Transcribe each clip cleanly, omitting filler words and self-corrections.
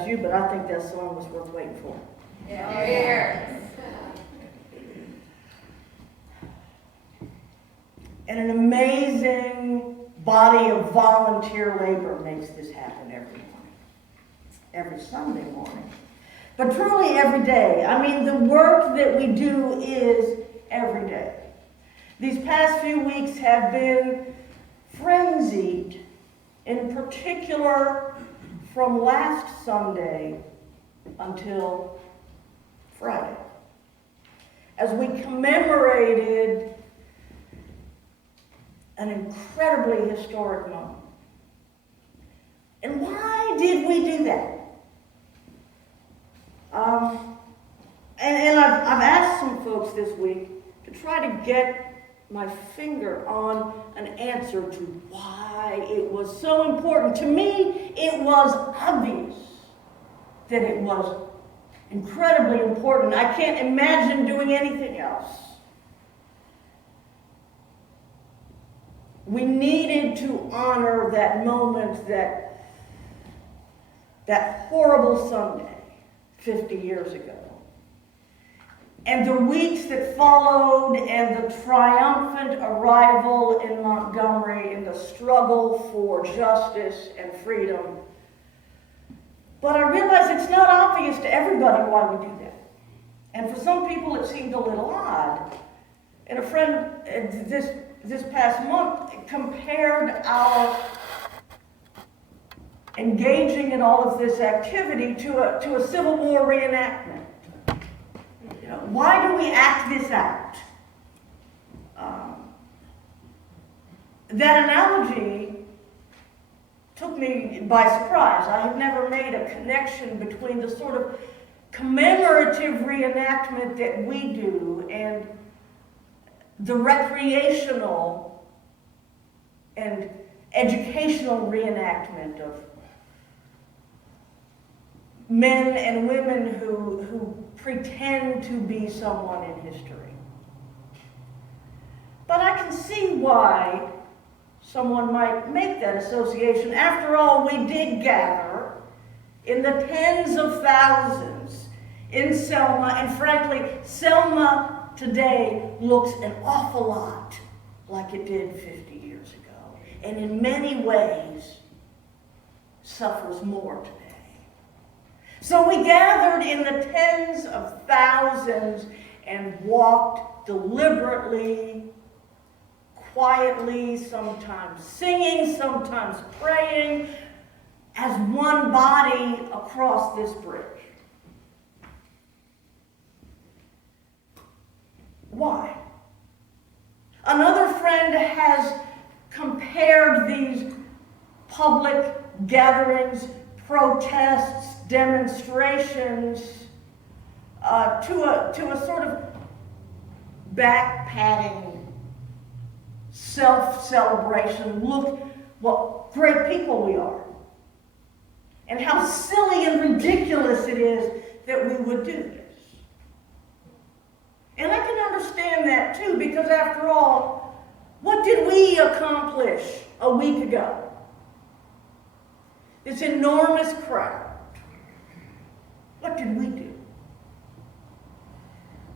about you, but I think that song was worth waiting for. Yeah. Here. And an amazing body of volunteer labor makes this happen every morning, every Sunday morning. But truly every day. I mean, the work that we do is every day. These past few weeks have been frenzied, in particular from last Sunday until Friday, as we commemorated an incredibly historic moment. And why did we do that? And I've asked some folks this week to try to get my finger on an answer to why it was so important. To me, it was obvious that it was incredibly important. I can't imagine doing anything else. We needed to honor that moment, that horrible Sunday 50 years ago. And the weeks that followed, and the triumphant arrival in Montgomery, in the struggle for justice and freedom. But I realize it's not obvious to everybody why we do that. And for some people it seemed a little odd. And a friend this past month compared our engaging in all of this activity to a Civil War reenactment. Why do we act this out? That analogy took me by surprise. I had never made a connection between the sort of commemorative reenactment that we do and the recreational and educational reenactment of men and women who pretend to be someone in history. But I can see why someone might make that association. After all, we did gather in the tens of thousands in Selma, and frankly, Selma today looks an awful lot like it did 50 years ago, and in many ways suffers more today. So we gathered in the tens of thousands and walked deliberately, quietly, sometimes singing, sometimes praying, as one body across this bridge. Why? Another friend has compared these public gatherings, protests, demonstrations to a sort of back-patting self-celebration. Look what great people we are, and how silly and ridiculous it is that we would do this. And I can understand that too, because after all, what did we accomplish a week ago? This enormous crowd. What did we do?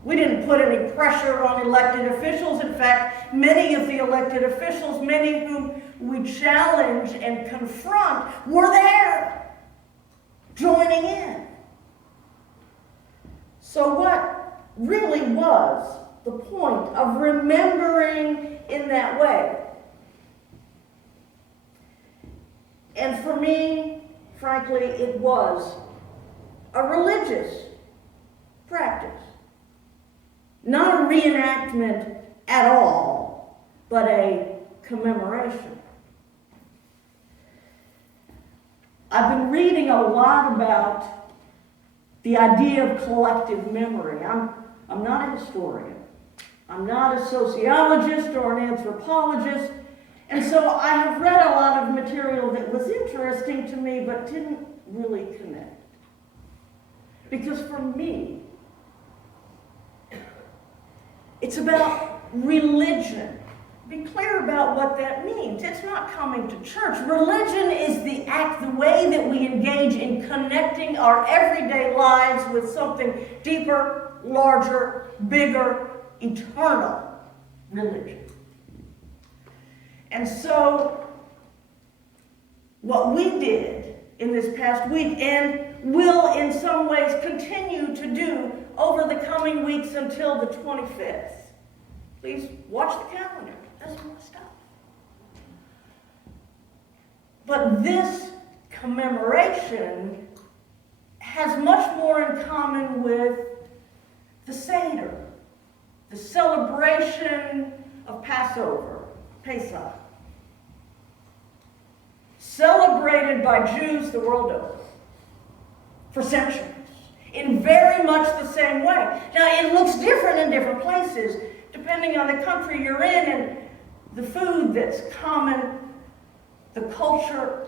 We didn't put any pressure on elected officials. In fact, many of the elected officials, many whom we challenge and confront, were there, joining in. So what really was the point of remembering in that way? And for me, frankly, it was a religious practice. Not a reenactment at all, but a commemoration. I've been reading a lot about the idea of collective memory. I'm not a historian. I'm not a sociologist or an anthropologist. And so I have read a lot of material that was interesting to me, but didn't really connect. Because for me, it's about religion be clear about what that means. It's not coming to church. Religion is the act, the way that we engage in connecting our everyday lives with something deeper, larger, bigger, eternal. Religion. And so, what we did in this past week, and will in some ways continue to do over the coming weeks until the 25th. Please watch the calendar. There's more stuff. But this commemoration has much more in common with the Seder, the celebration of Passover, Pesach, celebrated by Jews the world over for centuries, in very much the same way. Now, it looks different in different places, depending on the country you're in and the food that's common, the culture,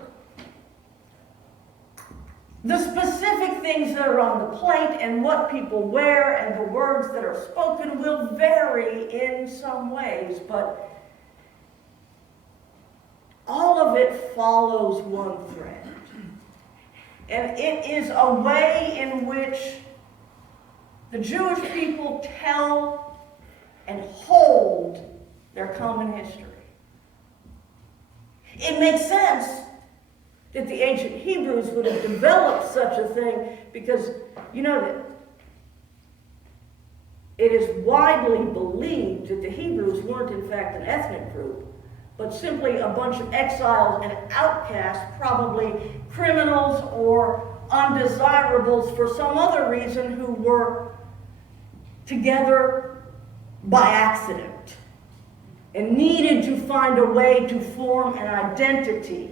the specific things that are on the plate and what people wear and the words that are spoken will vary in some ways, but all of it follows one thread. And it is a way in which the Jewish people tell and hold their common history. It makes sense that the ancient Hebrews would have developed such a thing because, you know, that it is widely believed that the Hebrews weren't in fact an ethnic group, but simply a bunch of exiles and outcasts, probably criminals or undesirables for some other reason, who were together by accident and needed to find a way to form an identity,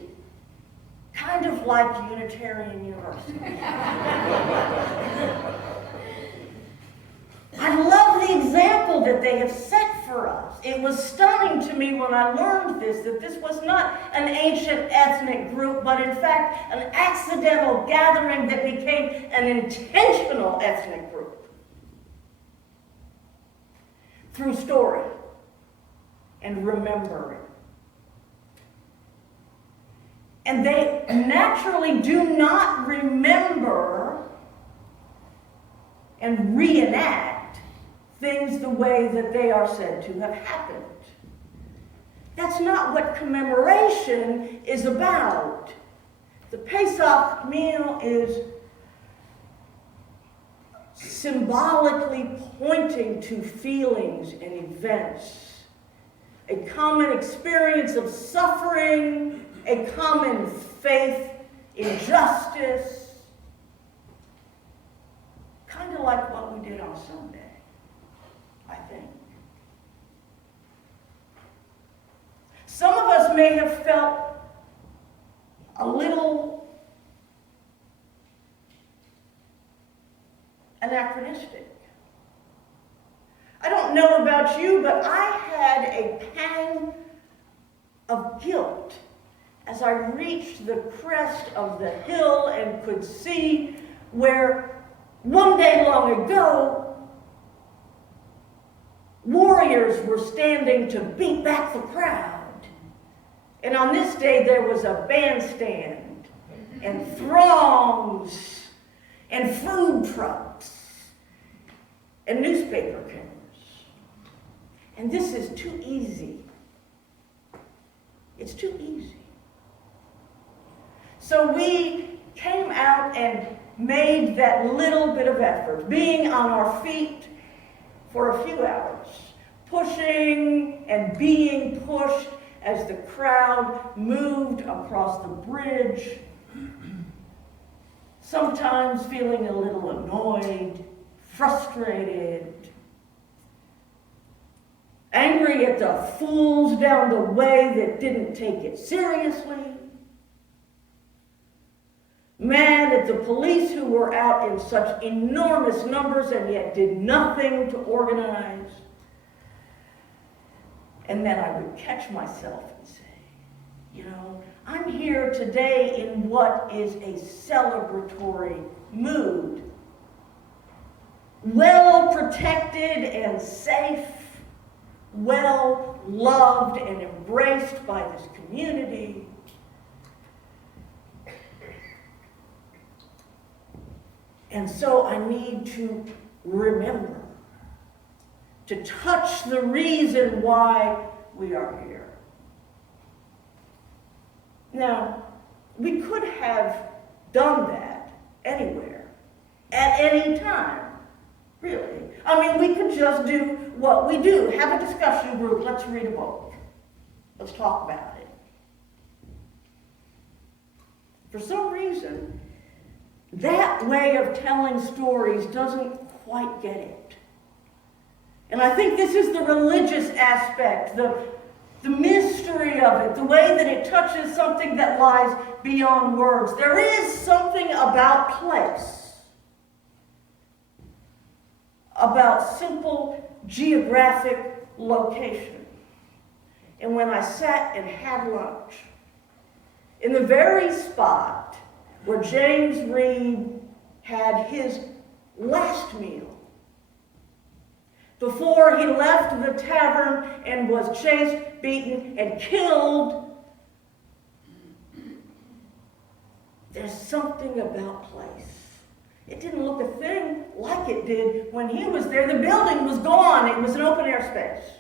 kind of like Unitarian Universal. I love the example that they have set for us. It was stunning to me when I learned this, that this was not an ancient ethnic group, but in fact an accidental gathering that became an intentional ethnic group through story and remembering. And they naturally do not remember and reenact things the way that they are said to have happened. That's not what commemoration is about. The Pesach meal is symbolically pointing to feelings and events, a common experience of suffering, a common faith in justice, kind of like what we did on Sunday, I think. Some of us may have felt a little anachronistic. I don't know about you, but I had a pang of guilt as I reached the crest of the hill and could see where one day long ago warriors were standing to beat back the crowd. And on this day there was a bandstand and throngs and food trucks and newspaper cameras. And this is too easy. It's too easy. So we came out and made that little bit of effort, being on our feet for a few hours, pushing and being pushed as the crowd moved across the bridge, sometimes feeling a little annoyed, frustrated, angry at the fools down the way that didn't take it seriously, mad at the police who were out in such enormous numbers and yet did nothing to organize. And then I would catch myself and say, you know, I'm here today in what is a celebratory mood. Well protected and safe, well loved and embraced by this community. And so I need to remember to touch the reason why we are here. Now, we could have done that anywhere, at any time, really. I mean, we could just do what we do. Have a discussion group. Let's read a book. Let's talk about it. For some reason, that way of telling stories doesn't quite get it. And I think this is the religious aspect, the mystery of it, the way that it touches something that lies beyond words. There is something about place, about simple geographic location. And when I sat and had lunch, in the very spot where James Reed had his last meal, before he left the tavern and was chased, beaten, and killed, there's something about place. It didn't look a thing like it did when he was there. The building was gone. It was an open air space.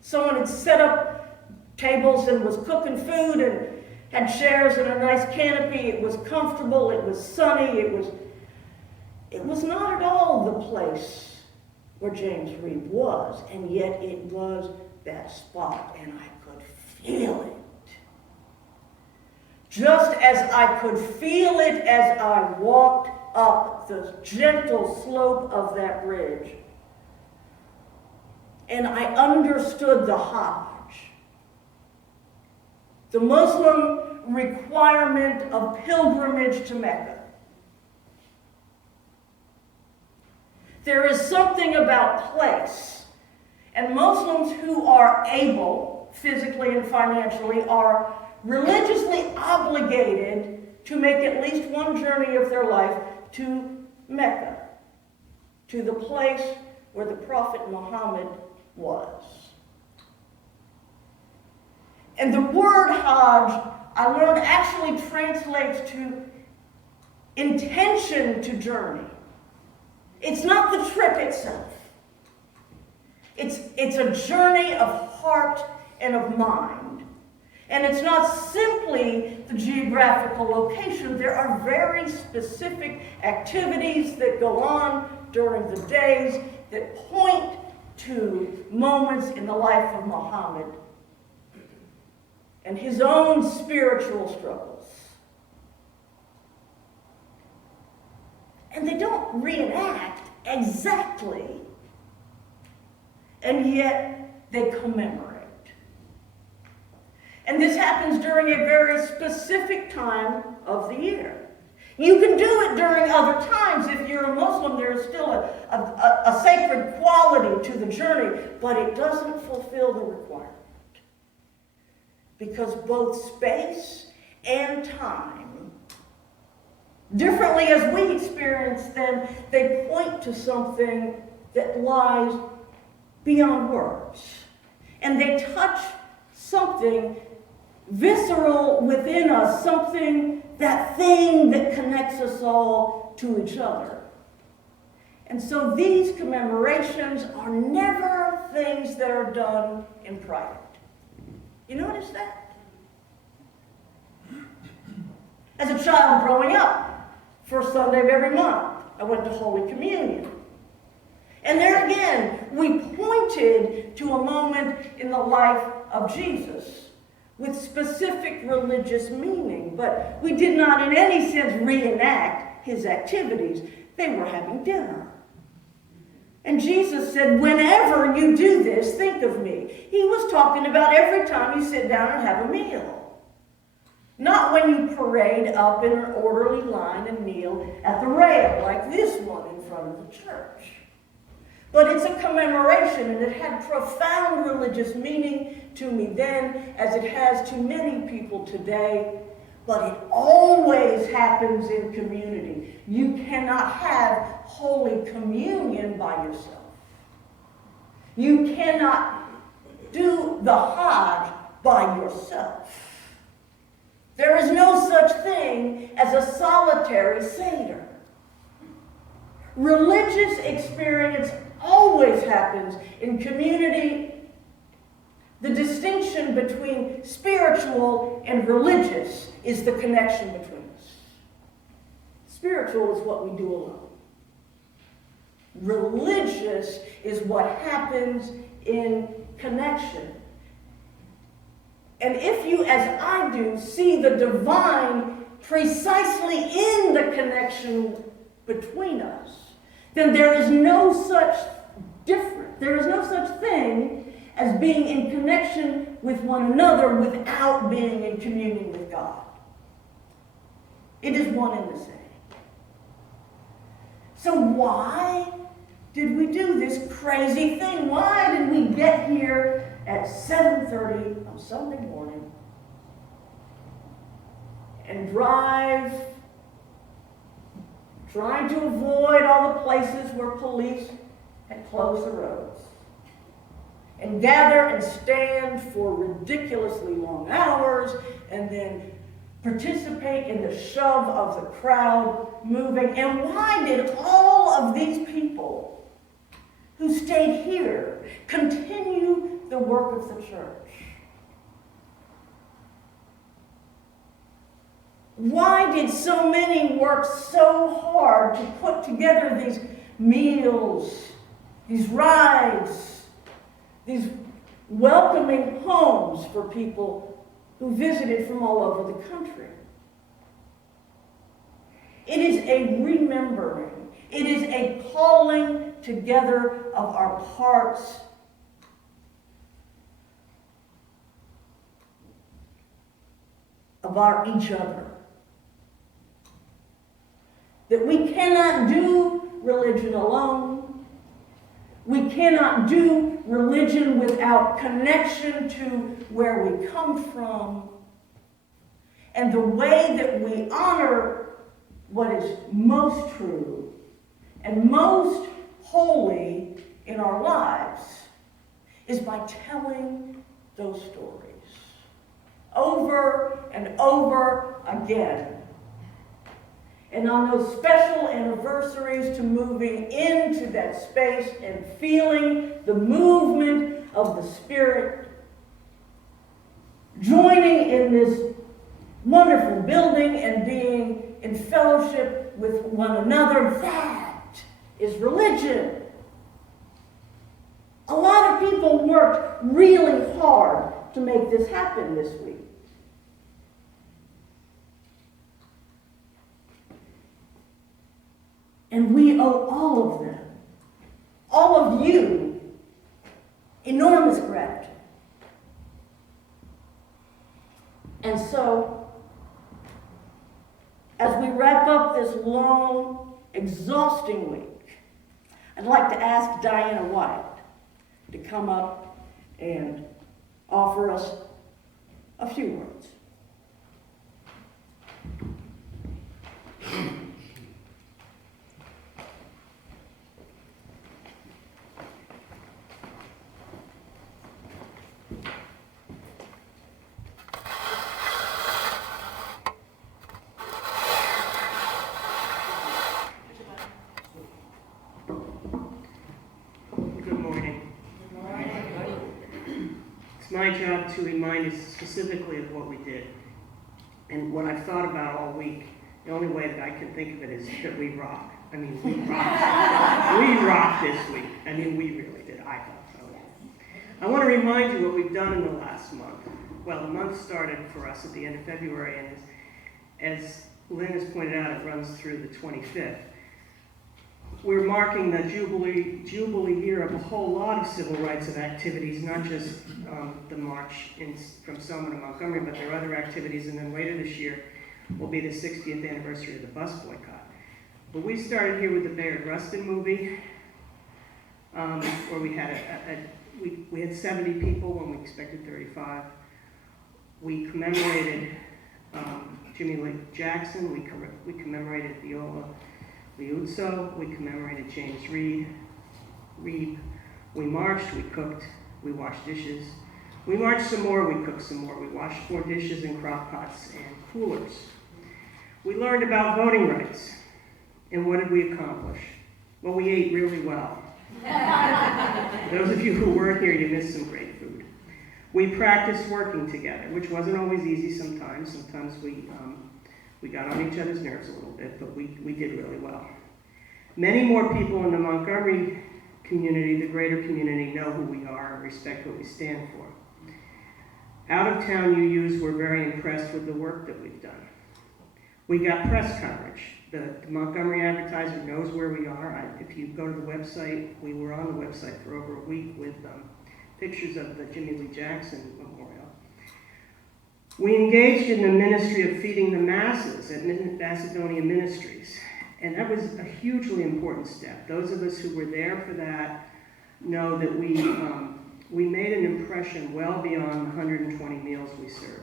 Someone had set up tables and was cooking food and had chairs and a nice canopy. It was comfortable. It was sunny. It was not at all the place where James Reed was, and yet it was that spot, and I could feel it. Just as I could feel it as I walked up the gentle slope of that ridge, and I understood the Hajj, the Muslim requirement of pilgrimage to Mecca. There is something about place, and Muslims who are able, physically and financially, are religiously obligated to make at least one journey of their life to Mecca, to the place where the Prophet Muhammad was. And the word Hajj, I learned, actually translates to intention to journey. It's not the trip itself. It's a journey of heart and of mind. And it's not simply the geographical location. There are very specific activities that go on during the days that point to moments in the life of Muhammad and his own spiritual struggles. And they don't reenact exactly, and yet they commemorate. And this happens during a very specific time of the year. You can do it during other times. If you're a Muslim, there is still a sacred quality to the journey, but it doesn't fulfill the requirement. Because both space and time, differently as we experience them, they point to something that lies beyond words. And they touch something visceral within us, something, that thing that connects us all to each other. And so these commemorations are never things that are done in private. You notice that? As a child growing up, first Sunday of every month, I went to Holy Communion. And there again, we pointed to a moment in the life of Jesus with specific religious meaning, but we did not in any sense reenact his activities. They were having dinner. And Jesus said, whenever you do this, think of me. He was talking about every time you sit down and have a meal. Not when you parade up in an orderly line and kneel at the rail like this one in front of the church. But it's a commemoration, and it had profound religious meaning to me then, as it has to many people today. But it always happens in community. You cannot have Holy Communion by yourself. You cannot do the Hajj by yourself. There is no such thing as a solitary Seder. Religious experience always happens in community. The distinction between spiritual and religious is the connection between us. Spiritual is what we do alone. Religious is what happens in connection. And if you, as I do, see the divine precisely in the connection between us, then there is no such thing as being in connection with one another without being in communion with God. It is one and the same. So why did we do this crazy thing? Why did we get here at 7:30 on Sunday morning and drive, trying to avoid all the places where police had closed the roads, and gather and stand for ridiculously long hours, and then participate in the shove of the crowd moving? And why did all of these people who stayed here continue the work of the church? Why did so many work so hard to put together these meals, these rides, these welcoming homes for people who visited from all over the country? It is a remembering. It is a calling together of our hearts about each other. That we cannot do religion alone. We cannot do religion without connection to where we come from. And the way that we honor what is most true and most holy in our lives is by telling those stories over and over again. And on those special anniversaries to moving into that space and feeling the movement of the Spirit, joining in this wonderful building and being in fellowship with one another, that is religion. A lot of people worked really hard to make this happen this week. And we owe all of them, all of you, enormous gratitude. And so, as we wrap up this long, exhausting week, I'd like to ask Diana White to come up and offer us a few words. My job to remind us specifically of what we did. And what I've thought about all week, the only way that I can think of it is that we rock. I mean, we rocked. We rocked this week. I mean, we really did. I thought so. I want to remind you what we've done in the last month. Well, the month started for us at the end of February, and as Lynn has pointed out, it runs through the 25th. We're marking the Jubilee year of a whole lot of civil rights and activities, not just the march from Selma to Montgomery, but there are other activities. And then later this year will be the 60th anniversary of the bus boycott. But we started here with the Bayard Rustin movie, where we had we had 70 people when we expected 35. We commemorated Jimmy Lake Jackson. We commemorated Viola Liuzzo, we commemorated James Reed. We marched, we cooked, we washed dishes, We marched some more, we cooked some more. We washed more dishes in crock pots and coolers. We learned about voting rights. And what did we accomplish? Well, we ate really well. Those of you who weren't here, you missed some great food. We practiced working together, which wasn't always easy sometimes. Sometimes we got on each other's nerves a little bit, but we did really well. Many more people in the Montgomery community, the greater community, know who we are and respect what we stand for. Out-of-town UUs were very impressed with the work that we've done. We got press coverage. The Montgomery Advertiser knows where we are. If you go to the website, we were on the website for over a week with pictures of the Jimmy Lee Jackson Memorial. We engaged in the ministry of feeding the masses at Macedonian Ministries, and that was a hugely important step. Those of us who were there for that know that we made an impression well beyond the 120 meals we served.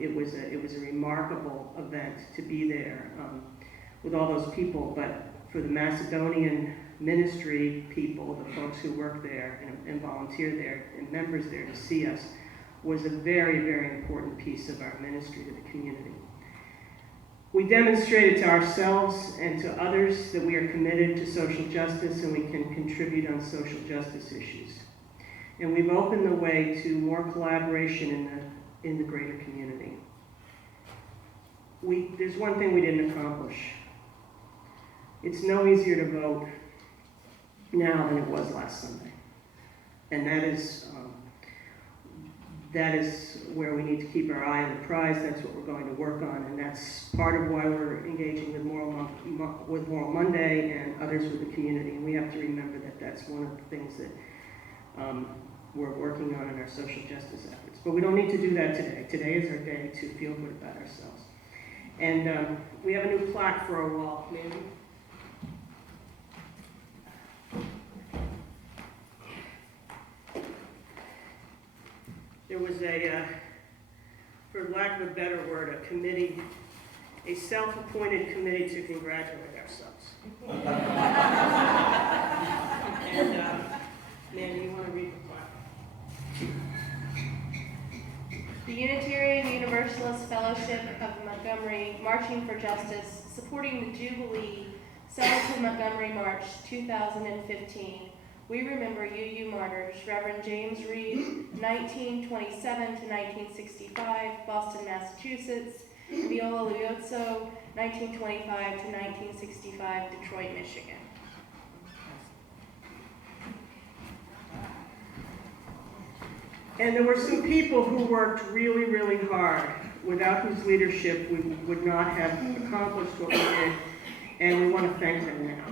It was a remarkable event to be there with all those people, but for the Macedonian ministry people, the folks who work there and volunteer there and members there to see us was a very, very important piece of our ministry to the community. We demonstrated to ourselves and to others that we are committed to social justice and we can contribute on social justice issues. And we've opened the way to more collaboration in the greater community. There's one thing we didn't accomplish. It's no easier to vote now than it was last Sunday. And that is where we need to keep our eye on the prize. That's what we're going to work on, and that's part of why we're engaging with Moral Monday and others with the community. And we have to remember that that's one of the things that we're working on in our social justice efforts. But we don't need to do that today. Today is our day to feel good about ourselves. And we have a new plaque for our wall. Mandy? There was for lack of a better word, a committee, a self-appointed committee to congratulate ourselves. And Mandy, you want to read the plaque? The Unitarian Universalist Fellowship of Montgomery, Marching for Justice, supporting the Jubilee Celebrate Montgomery March 2015. We remember UU martyrs, Reverend James Reed, 1927 to 1965, Boston, Massachusetts, Viola Liuzzo, 1925 to 1965, Detroit, Michigan. And there were some people who worked really, really hard, without whose leadership we would not have accomplished what we did, and we want to thank them now.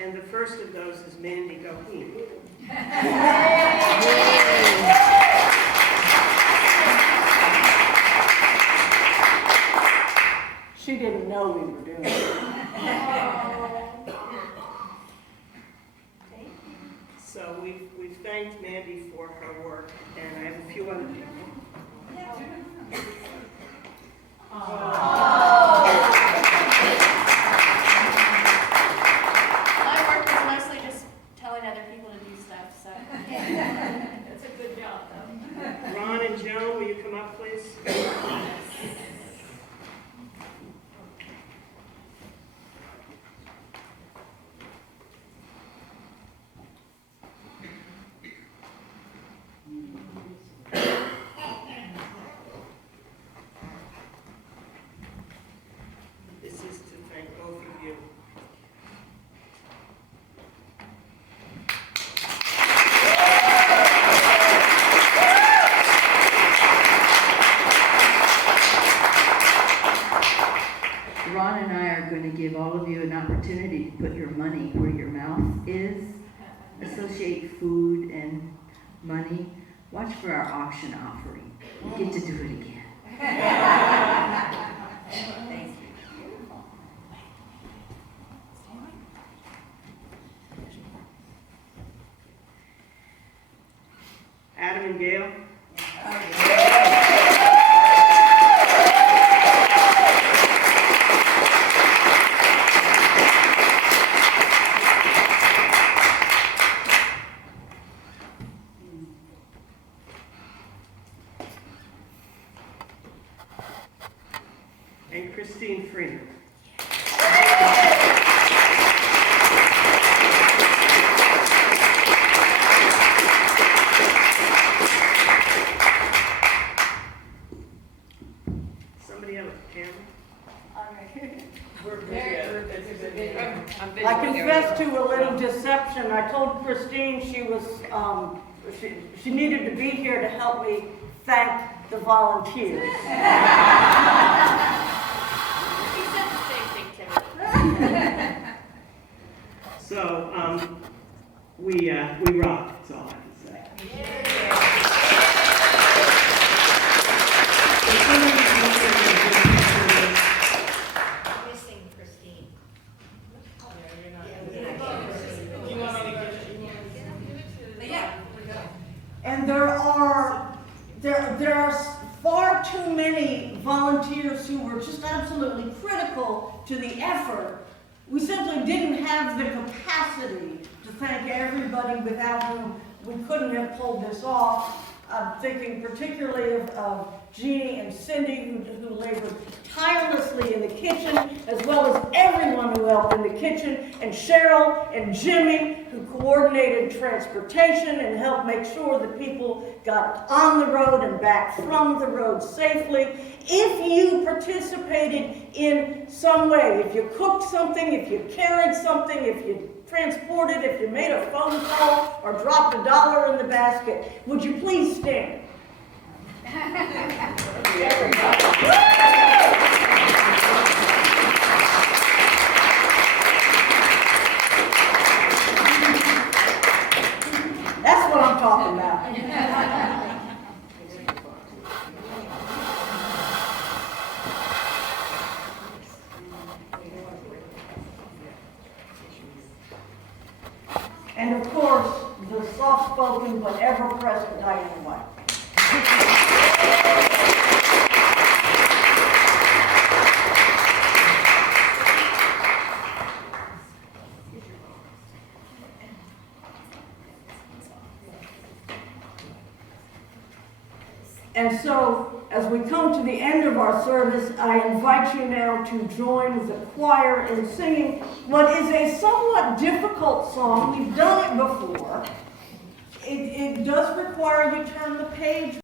And the first of those is Mandy Goheen. She didn't know we were doing it. So we've thanked Mandy for her work, and I have a few other people. My work is mostly just telling other people to do stuff, so. That's a good job, though. Ron and Joan, will you come up, please? This is to thank both of you. Ron and I are going to give all of you an opportunity to put your money where your mouth is. Associate food and money. Watch for our auction offering. You get to do it again. Thank you. Adam and Gail. And Christine Freeman. Somebody have a camera? I confess to a little deception. I told Christine she was, she needed to be here to help me thank the volunteers. He said the same thing to me. So, we rock, that's all I can say. Missing Christine. And there are far too many volunteers who were just absolutely critical to the effort. We simply didn't have the capacity to thank everybody without whom we couldn't have pulled this off. I'm thinking particularly of Jeannie and Cindy, who labored tirelessly in the kitchen, as well as everyone who helped in the kitchen, and Cheryl and Jimmy, who coordinated transportation and helped make sure that people got on the road and back from the road safely. If you participated in some way, if you cooked something, if you carried something, if you transported, if you made a phone call or dropped $1 in the basket, would you please stand? That's what I'm talking about. And of course, the soft-spoken but ever-present Diane White. And so, as we come to the end of our service, I invite you now to join the choir in singing what is a somewhat difficult song. We've done it before. It does require you turn the page